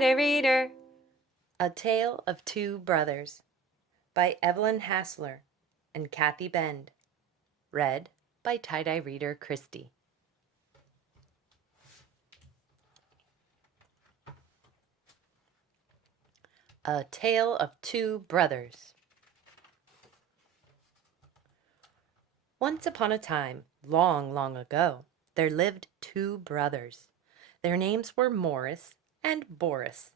Tie-dye Reader, A Tale of Two Brothers by Eveline Hasler and Kathi Bhend. Read by Tie-dye Reader Kristie. A Tale of Two Brothers. Once upon a time, long, long ago, there lived two brothers. Their names were Morris and Boris.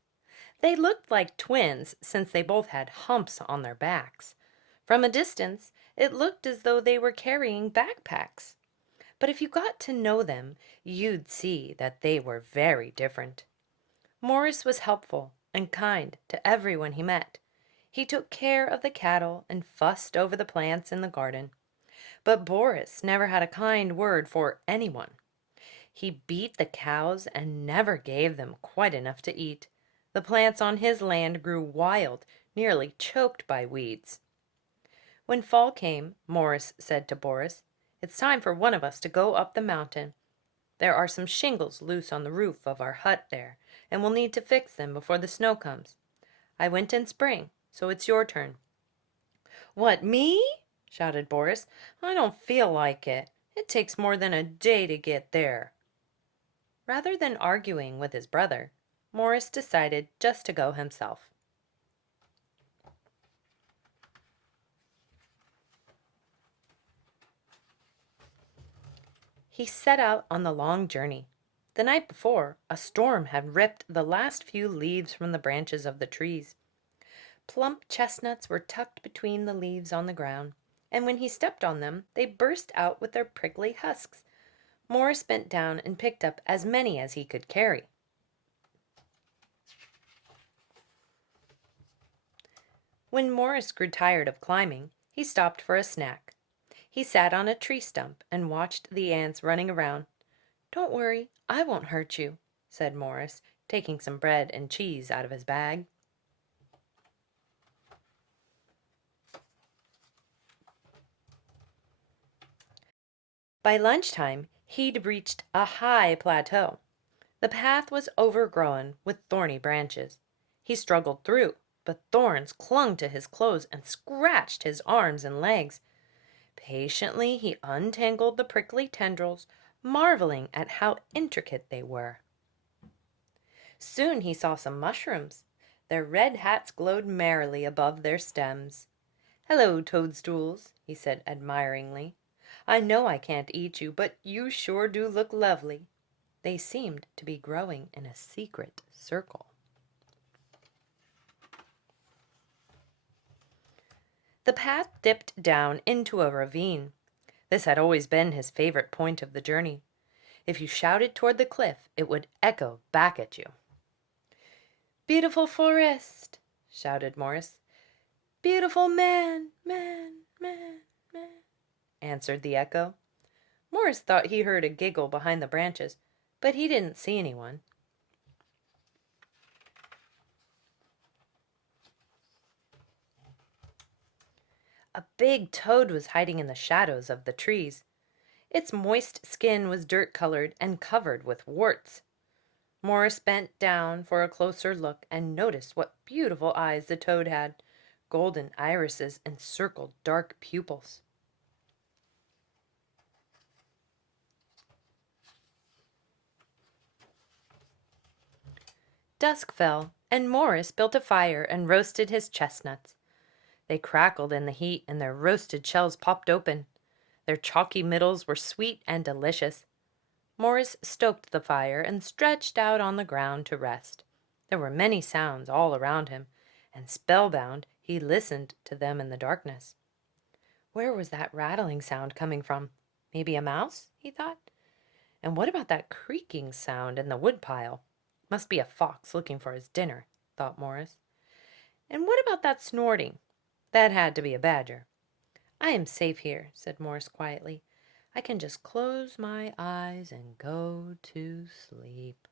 They looked like twins since they both had humps on their backs. From a distance, it looked as though they were carrying backpacks. But if you got to know them, you'd see that they were very different. Morris was helpful and kind to everyone he met. He took care of the cattle and fussed over the plants in the garden. But Boris never had a kind word for anyone. He beat the cows and never gave them quite enough to eat. The plants on his land grew wild, nearly choked by weeds. When fall came, Morris said to Boris, "It's time for one of us to go up the mountain. There are some shingles loose on the roof of our hut there, and we'll need to fix them before the snow comes. I went in spring, so it's your turn." "What, me?" shouted Boris. "I don't feel like it. It takes more than a day to get there." Rather than arguing with his brother, Morris decided just to go himself. He set out on the long journey. The night before, a storm had ripped the last few leaves from the branches of the trees. Plump chestnuts were tucked between the leaves on the ground, and when he stepped on them, they burst out with their prickly husks. Morris bent down and picked up as many as he could carry. When Morris grew tired of climbing, he stopped for a snack. He sat on a tree stump and watched the ants running around. "Don't worry, I won't hurt you," said Morris, taking some bread and cheese out of his bag. By lunchtime, he'd reached a high plateau. The path was overgrown with thorny branches. He struggled through, but thorns clung to his clothes and scratched his arms and legs. Patiently, he untangled the prickly tendrils, marveling at how intricate they were. Soon he saw some mushrooms. Their red hats glowed merrily above their stems. "Hello, toadstools," he said admiringly. "I know I can't eat you, but you sure do look lovely." They seemed to be growing in a secret circle. The path dipped down into a ravine. This had always been his favorite point of the journey. If you shouted toward the cliff, it would echo back at you. "Beautiful forest," shouted Morris. "Beautiful man, man, man, man," answered the echo. Morris thought he heard a giggle behind the branches, but he didn't see anyone. A big toad was hiding in the shadows of the trees. Its moist skin was dirt-colored and covered with warts. Morris bent down for a closer look and noticed what beautiful eyes the toad had, golden irises encircled dark pupils. Dusk fell, and Morris built a fire and roasted his chestnuts. They crackled in the heat, and their roasted shells popped open. Their chalky middles were sweet and delicious. Morris stoked the fire and stretched out on the ground to rest. There were many sounds all around him, and spellbound, he listened to them in the darkness. Where was that rattling sound coming from? Maybe a mouse, he thought. And what about that creaking sound in the woodpile? Must be a fox looking for his dinner, thought Morris. And what about that snorting? That had to be a badger. "I am safe here," said Morris quietly. "I can just close my eyes and go to sleep."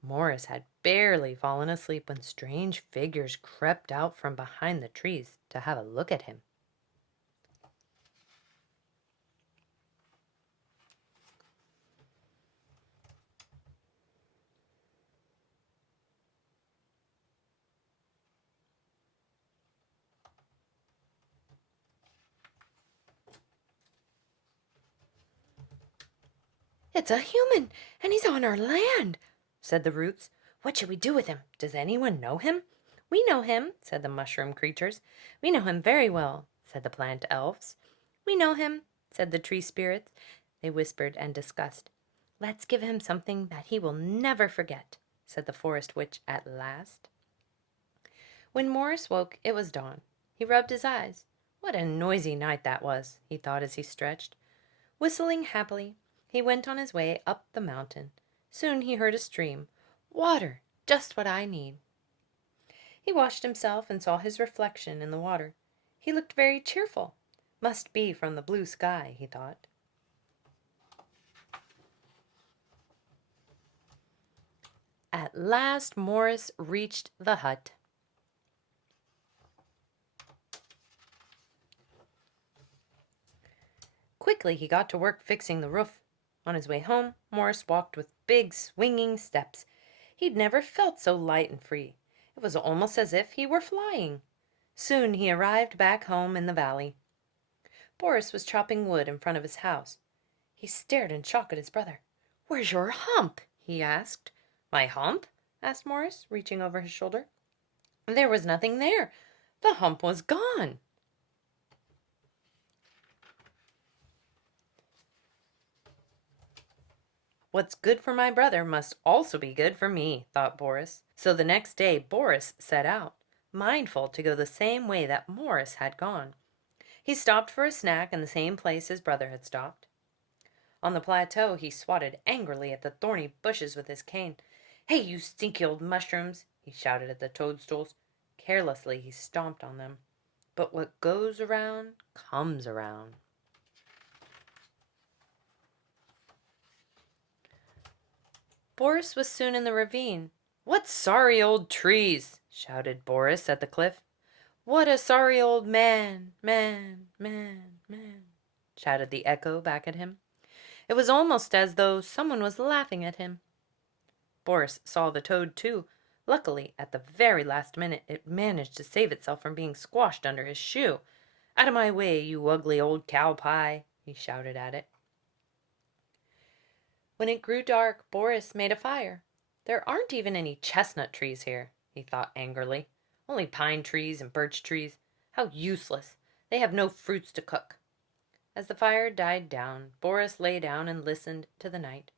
Morris had barely fallen asleep when strange figures crept out from behind the trees to have a look at him. "It's a human, and he's on our land," said the roots. "What should we do with him? Does anyone know him?" "We know him," said the mushroom creatures. "We know him very well," said the plant elves. "We know him," said the tree spirits. They whispered and discussed. "Let's give him something that he will never forget," said the forest witch at last. When Morris woke, it was dawn. He rubbed his eyes. What a noisy night that was, he thought as he stretched. Whistling happily, he went on his way up the mountain. Soon he heard a stream. "Water, just what I need." He washed himself and saw his reflection in the water. He looked very cheerful. Must be from the blue sky, he thought. At last Morris reached the hut. Quickly he got to work fixing the roof. On his way home, Morris walked with big swinging steps. He'd never felt so light and free. It was almost as if he were flying. Soon he arrived back home in the valley. Boris was chopping wood in front of his house. He stared in shock at his brother. "Where's your hump?" he asked. "My hump?" asked Morris, reaching over his shoulder. There was nothing there. The hump was gone. "What's good for my brother must also be good for me," thought Boris. So the next day Boris set out, mindful to go the same way that Morris had gone. He stopped for a snack in the same place his brother had stopped. On the plateau he swatted angrily at the thorny bushes with his cane. "Hey, you stinky old mushrooms!" he shouted at the toadstools. Carelessly he stomped on them. But what goes around comes around. Boris was soon in the ravine. "What sorry old trees!" shouted Boris at the cliff. "What a sorry old man, shouted the echo back at him. It was almost as though someone was laughing at him. Boris saw the toad too. Luckily, at the very last minute, it managed to save itself from being squashed under his shoe. "Out of my way, you ugly old cow pie," he shouted at it. When it grew dark, Boris made a fire. "There aren't even any chestnut trees here," he thought angrily. "Only pine trees and birch trees. How useless! They have no fruits to cook." As the fire died down, Boris lay down and listened to the night.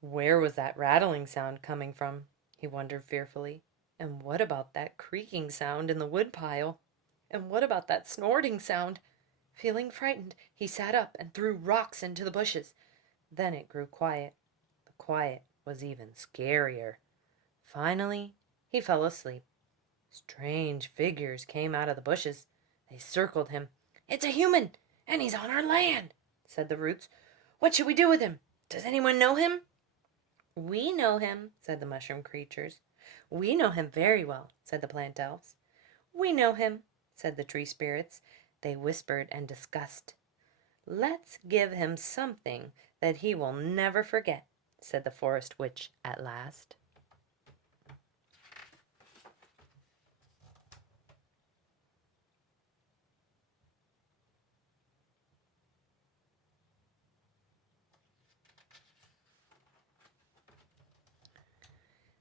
Where was that rattling sound coming from? He wondered fearfully. And what about that creaking sound in the woodpile? And what about that snorting sound? Feeling frightened, he sat up and threw rocks into the bushes. Then it grew quiet. The quiet was even scarier. Finally, he fell asleep. Strange figures came out of the bushes. They circled him. "It's a human, and he's on our land," said the roots. "What should we do with him? Does anyone know him?" "We know him," said the mushroom creatures. "We know him very well," said the plant elves. "We know him," said the tree spirits. They whispered and discussed. "Let's give him something that he will never forget," said the forest witch at last.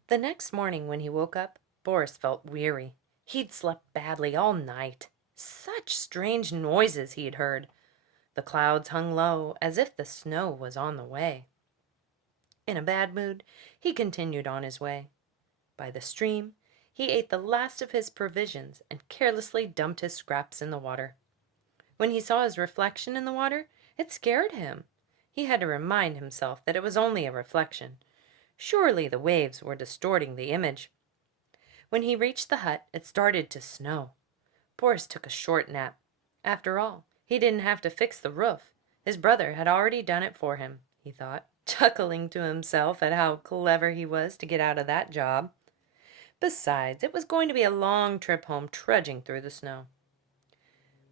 The next morning when he woke up, Boris felt weary. He'd slept badly all night. Such strange noises he'd heard. The clouds hung low, as if the snow was on the way. In a bad mood, he continued on his way. By the stream, he ate the last of his provisions and carelessly dumped his scraps in the water. When he saw his reflection in the water, it scared him. He had to remind himself that it was only a reflection. Surely the waves were distorting the image. When he reached the hut, it started to snow. Boris took a short nap. After all, he didn't have to fix the roof. His brother had already done it for him, he thought, chuckling to himself at how clever he was to get out of that job. Besides, it was going to be a long trip home trudging through the snow.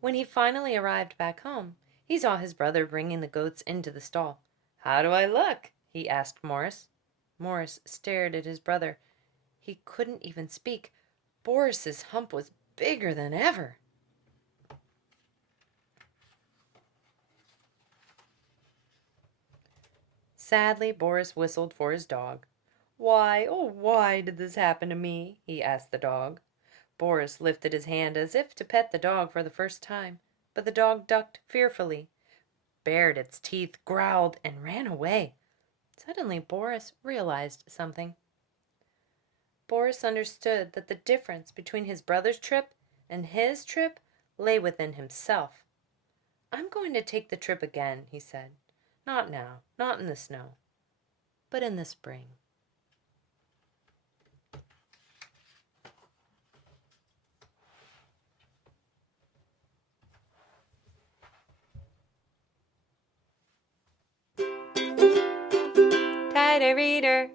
When he finally arrived back home, he saw his brother bringing the goats into the stall. "How do I look?" he asked Morris. Morris stared at his brother. He couldn't even speak. Boris's hump was bigger than ever. Sadly, Boris whistled for his dog. "Why, oh, why did this happen to me?" he asked the dog. Boris lifted his hand as if to pet the dog for the first time, but the dog ducked fearfully, bared its teeth, growled, and ran away. Suddenly, Boris realized something. Boris understood that the difference between his brother's trip and his trip lay within himself. "I'm going to take the trip again," he said. "Not now, not in the snow, but in the spring." Tighter reader,